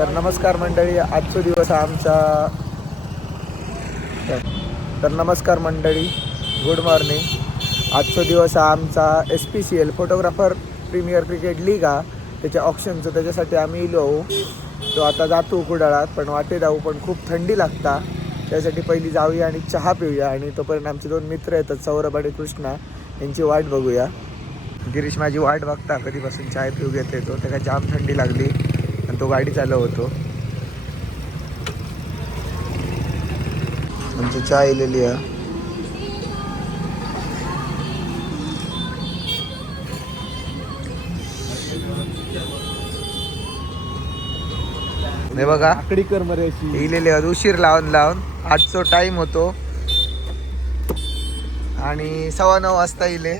तर नमस्कार मंडळी, आजचा दिवस आमचा नमस्कार मंडळी, गुड मॉर्निंग. आजचा दिवस आमचा SPCL photographer premier cricket league त्याच्या ऑप्शनचं, त्याच्यासाठी आम्ही इलो. तो आता जातो कुडाळात, पण वाटे जाऊ, पण खूप थंडी लागता. त्यासाठी पहिली जाऊया आणि चहा पिऊया, आणि तोपर्यंत आमचे 2 मित्र येतात, सौरभ आणि कृष्णा, यांची वाट बघूया. गिरीश माझी वाट बघता कधीपासून चाय पिऊ घेत येतो. त्याला जाम थंडी लागली आणि तो गाडी चालवतो. आमची चाय आलेली आहे. हे बघा आकडी कर मर्याची इलेले उशीर लावून आजचा टाइम होतो आणि 9:15 वाजता इले.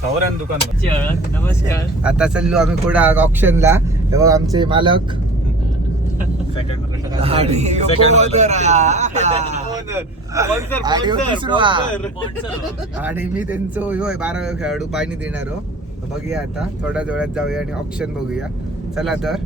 सौरान दुकान. नमस्कार. आता चाललो आम्ही कुडाळ ऑप्शनला. हे बघा आमचे मालक आणि मी त्यांचं 12वा खेळाडू पाणी देणार. बघूया आता थोड्या वेळात जाऊया आणि ऑप्शन बघूया. चला तर.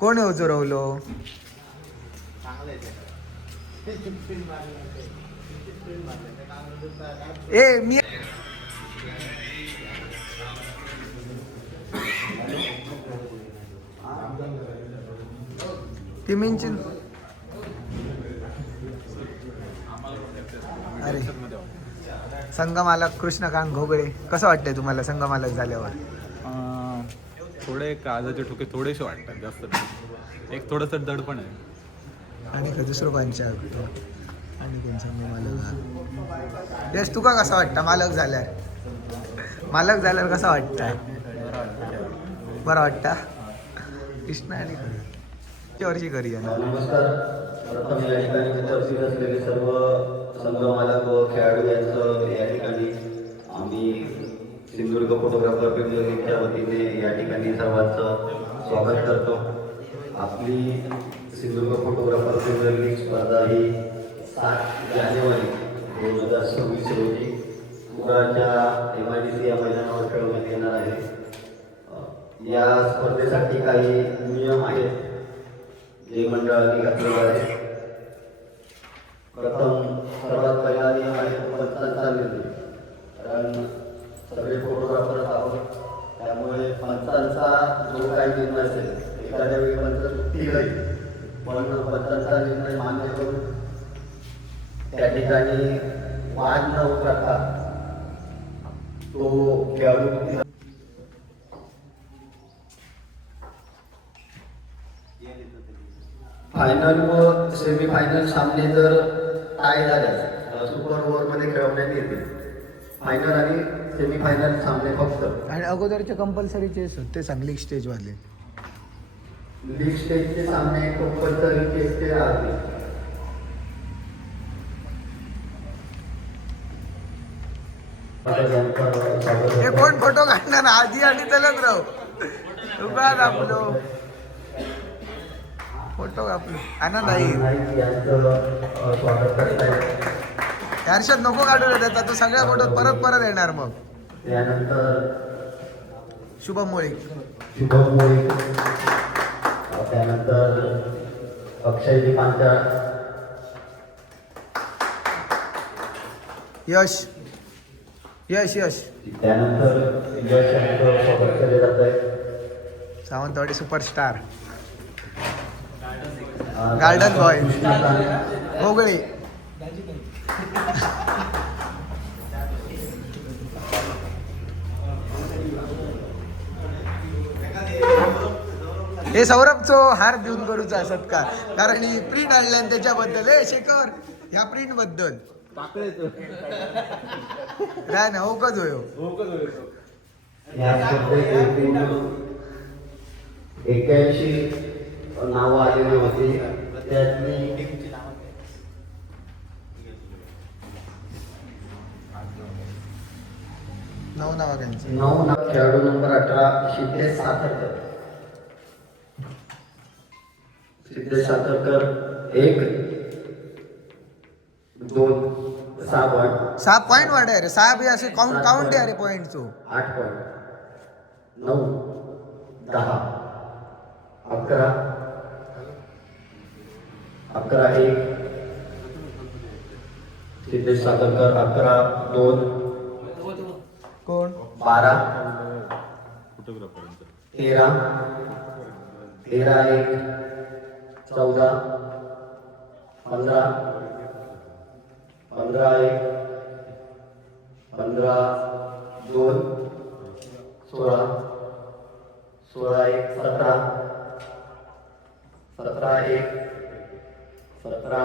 कोण आहे चोरवलो? ए मी टीमिंची अरे संघमालक कृष्णकांत घोगळे, कसं वाटतंय तुम्हाला संघमालक झाल्यावर? थोडे काळजाचे ठोके थोडेसे वाटतात, जास्त नाही. एक थोडंसं दडपण आहे. आणि दुसरं कोणच्या आणि कोण संघमालक यश, तुका कसा वाटतं मालक झाल्यावर कसा वाटतं? बरं वाटतं. कृष्णा आणि वर्षी करूया ना. नमस्कार. प्रथम या ठिकाणी उपस्थित असलेले सर्व संघ मालक व खेळाडू यांचं या ठिकाणी आम्ही सिंधुदुर्ग फोटोग्राफर प्रीमियर लीगच्या वतीने या ठिकाणी सर्वांचं स्वागत करतो. आपली सिंधुदुर्ग फोटोग्राफर प्रीमियर लीग स्पर्धा ही 7 जानेवारी 2026 रोजी कुडाळच्या MIDC या मैदानावर खेळवण्यात येणार आहे. या स्पर्धेसाठी काही नियम आहेत जे मंडळाने घातलेले आहे. प्रथम सर्वात पहिला नियम आहे पंचांचा निर्णय. कारण सगळे फोटोग्राफर आहोत, त्यामुळे पंचांचा जो काही निर्णय असेल, एखाद्या वेळी पंच सुट्टी राहील, पण पंचांचा निर्णय मान्य करून त्या ठिकाणी वाद न उतरता तो खेळाडू फायनल व सेमीफायनल सामने जर टाय झाल्यास सुपर ओव्हरमध्ये खेळवण्यात येते. फायनल आणि सेमीफायनल सामने फक्त. आणि अगोदरचे कंपल्सरी चेस होते सांगली स्टेजवाले. लीग स्टेजचे सामने कंपल्सरी चेसचे राहते. हे कोण फोटो काढणार आधी आणि चलत राहू उभा आपलो फोटो आपलो आनंद आहे. हर्षद नको काढू देता, तो सगळ्या फोटो परत येणार. मग त्यानंतर शुभम मोळी, त्यानंतर अक्षय पांचाळ, यश यश यश त्यानंतर यश यांचं स्वागत केले जात आहे. सावंतवाडी सुपरस्टार, गार्डन बॉय भोगळे, हे सौरभचो हार देऊन करूचा सत्कार, कारण ही प्रिंट आणल्या त्याच्याबद्दल. शेखर ह्या प्रिंट बद्दल नाही ना होकच होयो. या स्पर्धेत एकूण 81 नावं आलेली होती. त्यातली 9 नाव त्यांची. 9 नाव. खेळाडू number 18 Siddhesh Sakharkar. Siddhesh Sakharkar 1, 2 6 point 6 point वाढे रे 6 बी असे काउंट आहे रे पॉईंटचो 8 पॉईंट 9 10 11 11 1 सिद्धेश साखरकर 11 2 कोण 12 फोटोग्राफरांचं 13 13 1 14 15 15 1 15 2 16 16 1 17 17 1 17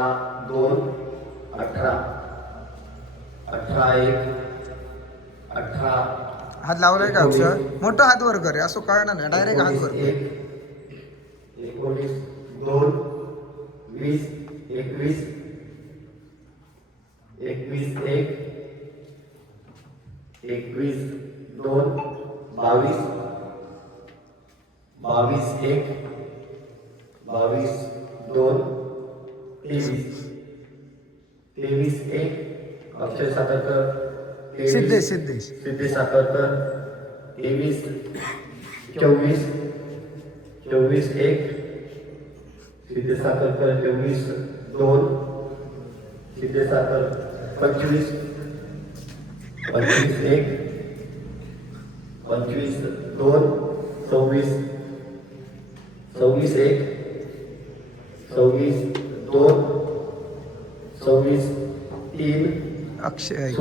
2 18 18 1 18 हात लावलाय का अक्षर मोठा हात वर कर रे, असं कळणार नाही डायरेक्ट हात वर कर 19 2 20 21 21 1 21 2 22 22 1 22 2 23 23 1 अक्षय साखरकर सिद्धेश सिद्धेश साखरकर 23 24 24 1 सिद्धेश साखरकर 24 2 सिद्धेश साखर 25 25 1 25 2 26 26 1 26 2 26 3 अक्षय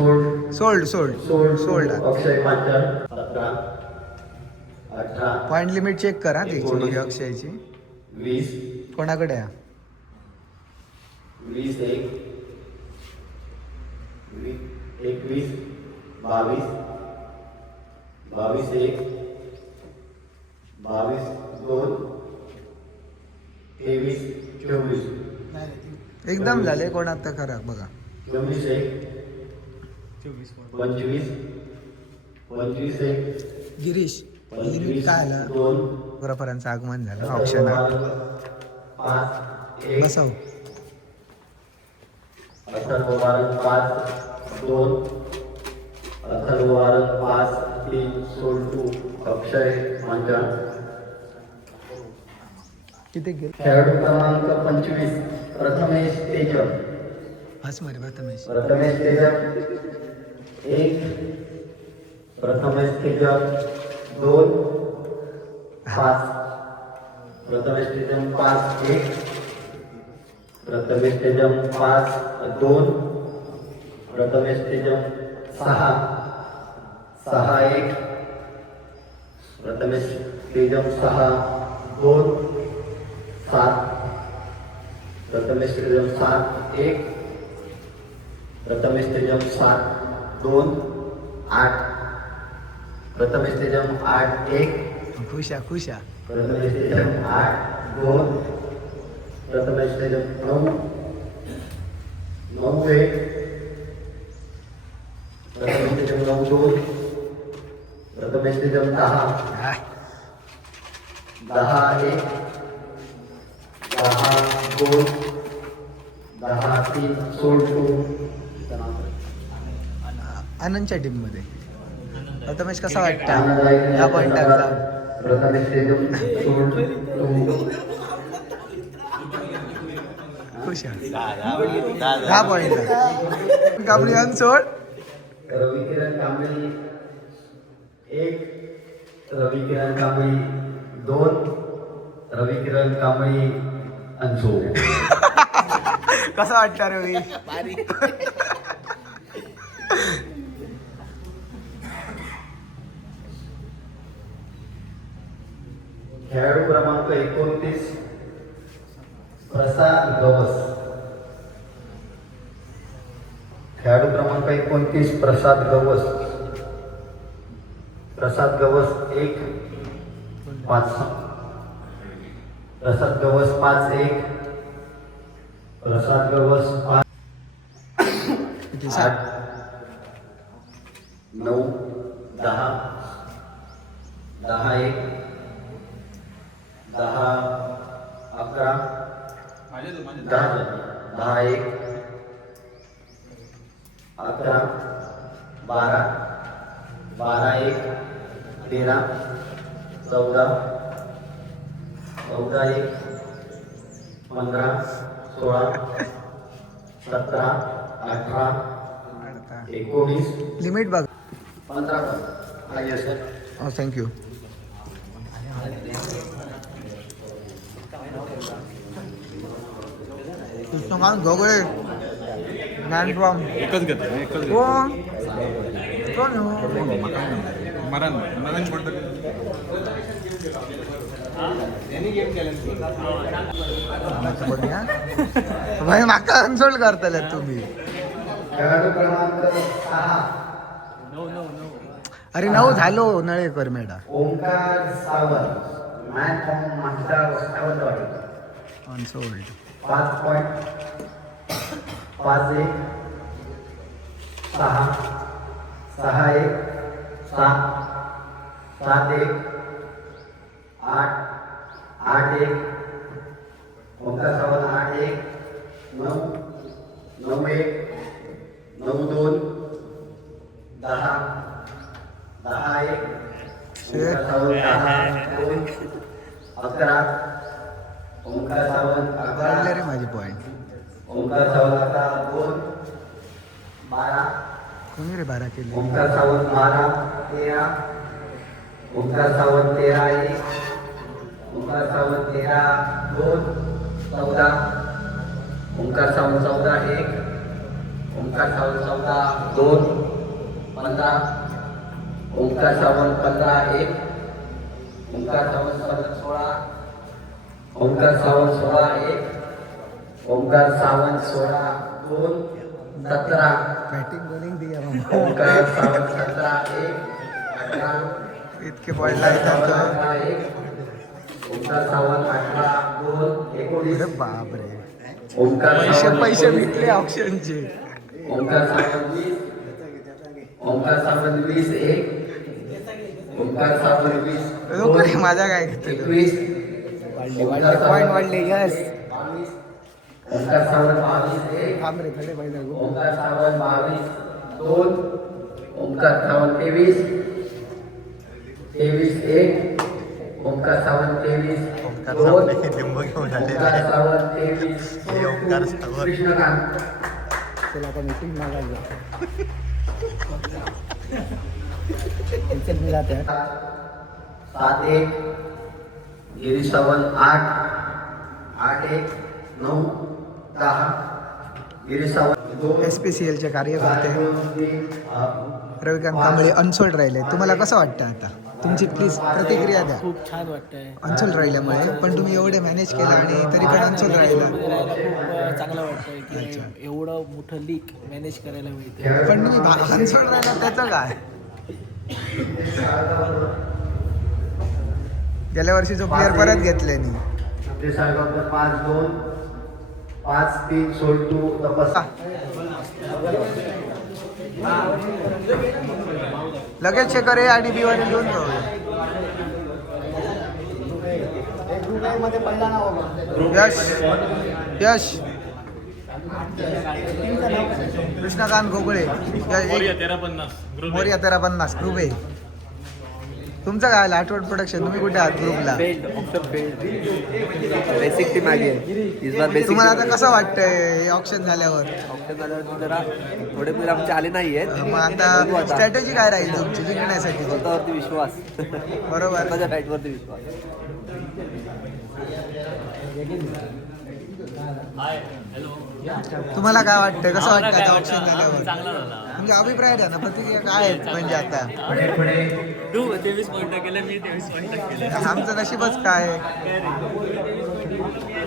सोल्ड सोल्ड अक्षय पांचाळ 17 18 पॉईंट लिमिट चेक करा त्याची अक्षयची 20 कोणाकडे आहे 20 1 21 22 22 1 22 2 23 24 एकदम झाले कोणात तर खरं बघा 24 1 25 25 1 गिरीश लिमिट काय आलं 2 फोटोग्राफरांचं आगमन झालं ऑप्शन 5 1 बसव 18 5 2 18 5 3 2 अक्षय पांचाळ किती गेल खेळाडू क्रमांक 25 प्रथमेश तेजप हस मरे प्रथमेश प्रथमेश तेजप 1 प्रथमेश तेजप 2 5 प्रथमेश तेजप 5 1 प्रथमेश तेजप 5 2 प्रथमेश तेजप 6 6 1 प्रथमेश तेजप 6 2 7 प्रथमेश तेजप 7 1 प्रथमेश तेजप 7 2 8 प्रथमेश तेजप 8 1 खुशा प्रथमेश तेजप 8 2 प्रथमेश तेजप 9 9 1 प्रथमेश तेजप 9 2 प्रथमेश तेजप 10 10 1 10 2 10 3 2 आनंदच्या टीम मध्ये प्रथमेश कसा वाटतं ह्या पॉइंटाचा प्रथमेश तेजप 2 खुशा ह्या पॉइंटला काबळी सोड रविकिरण कांबळी 1 रविकिरण कांबळी 2 रविकिरण कांबळी अंशू कसा वाटतं रवी खेळाडू क्रमांक 29 प्रसाद गवस खेळाडू क्रमांक 29 प्रसाद गवस 1 5 प्रसाद गवस 5 1 प्रसाद गवस 5 8 9 10 10 1 10 11 10 1 11, 12, 12 1, 13, 14, 14 1, 15, 16, 17, 18, 19, लिमिट बघ. 15 पण. सर हो thank you. Krishnakant Ghogale man from एकच घेतो एकच घेतो. कोण कोण हो? मरण मरण म्हणतो. बघूया. भाई माका कन्सोल्ट करतले तुम्ही. खेळाडू क्रमांक 6 अरे 9 झालो Nalekar madam. Omkar Sawant, man from मागचा सावंतवाडी. अनसोल्ड 5.51 6 6 1 7 7 1 8 8 1 ओंकार सावंत 8 1 9 9 1 9 2 10 10 1 ओंकार सावंत 10 2 11 ओंकार सावंत वाढले 11 रे माझे पॉईंट. ओंकार सावंत आता 2 12 कोणी रे 12 केले? ओंकार सावंत 12 13 ओंकार सावंत 13 1 ओंकार सावंत 13 2 14 ओंकार सावंत 14 1 ओंकार सावंत 14 2 15 ओंकार सावंत 15 1 ओंकार सावंत 16 ओंकार सावंत 16 1 ओंकार सावंत 16 2 17 बॅटिंग बॉलिंग दिया ओंकार सावंत 17 1 18 इतके पॉईंट लागतात. 1 ओंकार सावंत 18 2 19 अरे बापरे. ओंकार पैसे सावंत पैसे 20, भेटले ऑप्शनचे. ओंकार सावंत 20 ओंकार सावंत 20 1 ओंकार सावंत 20 नको रे माझा काय घेतलं. 21 वाढले पॉईंट वाढले. यस 22 ओंकार सावंत 22 1 थांब रे थोडे पहिले. ओंकार सावंत 22 2 ओंकार सावंत 23 23 1 ओंकार सावंत 23 2 ओंकार सावंत 23 कृष्णकांत. चला आता मीटिंग मागायला चल मी जाते. 7 1 गिरीश सावंत 8 8 1 9 10 गिरीश सावंत 2 SPCL चे कार्यकर्ते 3 रविकांत कांबळे अनसोल्ड राहिले. तुम्हाला कसं वाटतं आता? तुमची प्लीज प्रतिक्रिया द्या. खूप छान वाटतंय. अनसोल्ड राहिल्यामुळे पण तुम्ही एवढे मॅनेज केलं आणि तरी पण अनसोल्ड राहिला. राहायला खूप चांगलं वाटतंय की एवढं मोठं लीग मॅनेज करायला मिळते. पण तुम्ही अनसोल्ड राहिला त्याचं काय? गेल्या वर्षी जो प्लेअर परत घेतले नाही. ते साहेबांना 5 2 5 3 सोल्टू तपास. लगेच शेखर ए आणि बी वाले दोन यश यश कृष्णकांत घोगळे मोरिया 1350 ग्रुप आहे. तुमचं काय आलं? आठवड प्रोडक्शन तुम्ही कुठे आहात ग्रुपला? बेसिक टीम आली आहे इस बार. बेसिक तुम्हाला आता कसं वाटतंय हे ऑप्शन झाल्यावर? ऑप्शन झाल्यावर जरा थोडे प्लेयर आमचे आले नाही आहेत. मग आता स्ट्रॅटेजी काय राहील तुमची जिंकण्यासाठी? स्वतःवरती विश्वास, बरोबर. स्वतःच्या बॅटवरती विश्वास. तुम्हाला काय वाटतंय? कसं वाटतं आता ऑप्शन झाल्यावर? म्हणजे अभिप्राय द्या ना, प्रतिक्रिया काय आहेत म्हणजे आता? तू 23 पॉईंट केलं, मी 23 पॉईंट केले. आमचं नशीबच काय